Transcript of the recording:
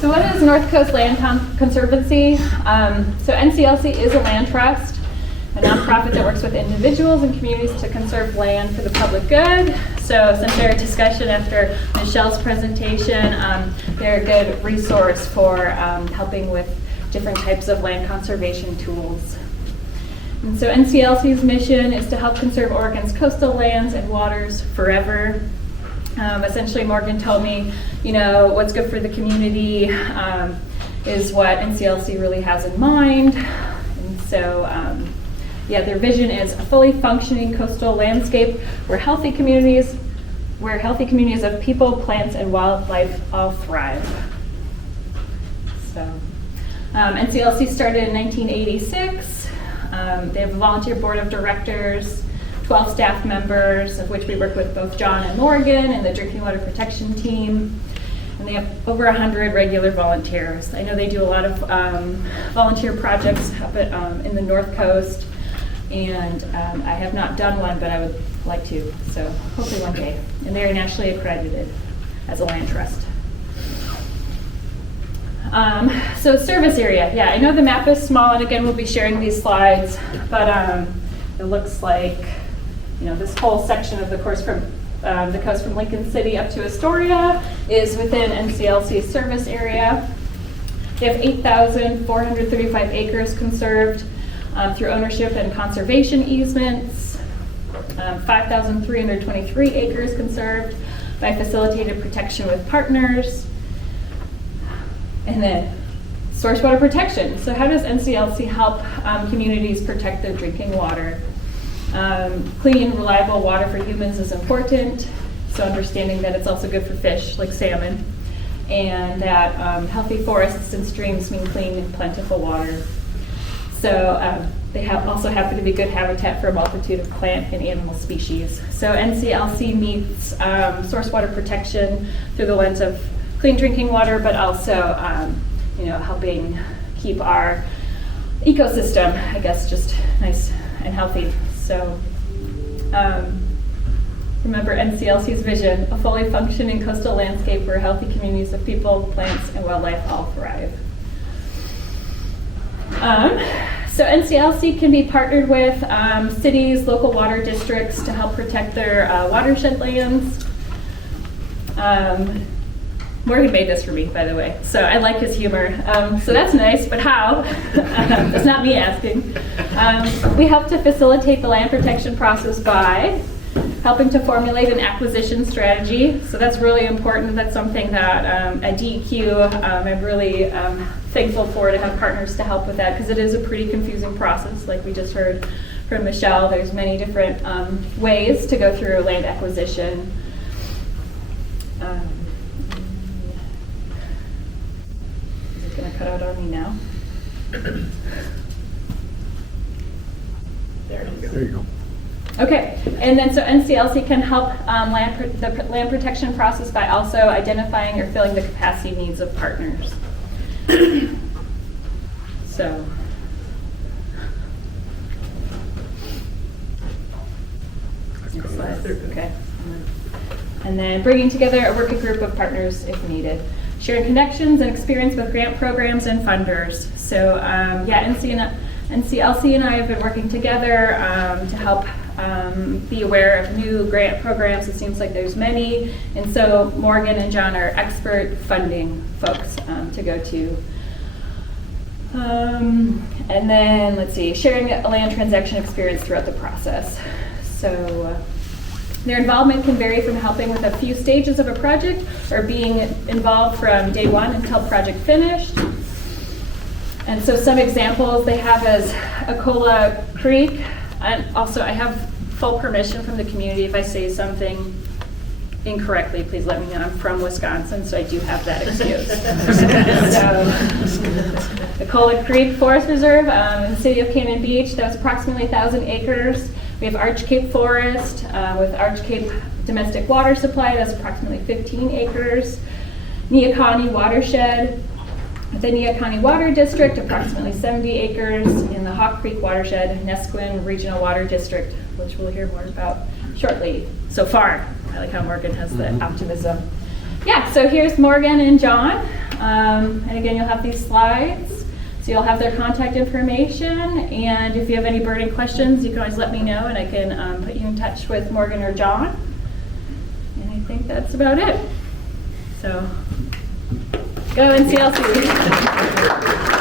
So what is North Coast Land Conservancy? So NCLC is a land trust, a nonprofit that works with individuals and communities to conserve land for the public good. So since our discussion after Michelle's presentation, they're a good resource for helping with different types of land conservation tools. And so NCLC's mission is to help conserve Oregon's coastal lands and waters forever. Essentially, Morgan told me, what's good for the community is what NCLC really has in mind. And so, their vision is a fully functioning coastal landscape where healthy communities of people, plants, and wildlife all thrive. So, NCLC started in 1986. They have a volunteer board of directors, 12 staff members, of which we work with both John and Morgan and the drinking water protection team. And they have over 100 regular volunteers. I know they do a lot of volunteer projects up in the North Coast, and I have not done one, but I would like to, so hopefully one day. And they're nationally accredited as a land trust. So service area, I know the map is small, and again, we'll be sharing these slides, but it looks like, this whole section of the coast from Lincoln City up to Astoria is within NCLC's service area. They have 8,435 acres conserved through ownership and conservation easements, 5,323 acres conserved by facilitated protection with partners. And then source water protection. So how does NCLC help communities protect their drinking water? Clean, reliable water for humans is important. So understanding that it's also good for fish like salmon, and that healthy forests and streams mean clean and plentiful water. So they also happen to be good habitat for a multitude of plant and animal species. So NCLC meets source water protection through the lens of clean drinking water, but also, helping keep our ecosystem, just nice and healthy. So, remember NCLC's vision: a fully functioning coastal landscape where healthy communities of people, plants, and wildlife all thrive. So NCLC can be partnered with cities, local water districts to help protect their watershed lands. Morgan made this for me, by the way, so I like his humor. So that's nice, but how? It's not me asking. We help to facilitate the land protection process by helping to formulate an acquisition strategy. So that's really important. That's something that at DEQ I'm really thankful for, to have partners to help with that, because it is a pretty confusing process. Like we just heard from Michelle, there's many different ways to go through land acquisition. Going to cut out on me now. There you go. Okay, and then so NCLC can help the land protection process by also identifying or filling the capacity needs of partners. So, next slide. Okay. And then bringing together a working group of partners if needed. Sharing connections and experience with grant programs and funders. So NCLC and I have been working together to help be aware of new grant programs. It seems like there's many. And so Morgan and John are expert funding folks to go to. And then let's see, sharing a land transaction experience throughout the process. So their involvement can vary from helping with a few stages of a project or being involved from day one until project finished. And so some examples they have is Acola Creek. And also I have full permission from the community. If I say something incorrectly, please let me know. I'm from Wisconsin, so I do have that excuse. So, Acola Creek Forest Reserve in the city of Cannon Beach, that was approximately 1,000 acres. We have Arch Cape Forest with Arch Cape Domestic Water Supply, that's approximately 15 acres. Neahkahnie Watershed, the Neahkahnie Water District, approximately 70 acres. In the Hawk Creek Watershed, Nesquin Regional Water District, which we'll hear more about shortly. So far, I like how Morgan has the optimism. Yeah, so here's Morgan and John. And again, you'll have these slides. So you'll have their contact information, and if you have any burning questions, you can always let me know, and I can put you in touch with Morgan or John. And I think that's about it. So, go NCLC.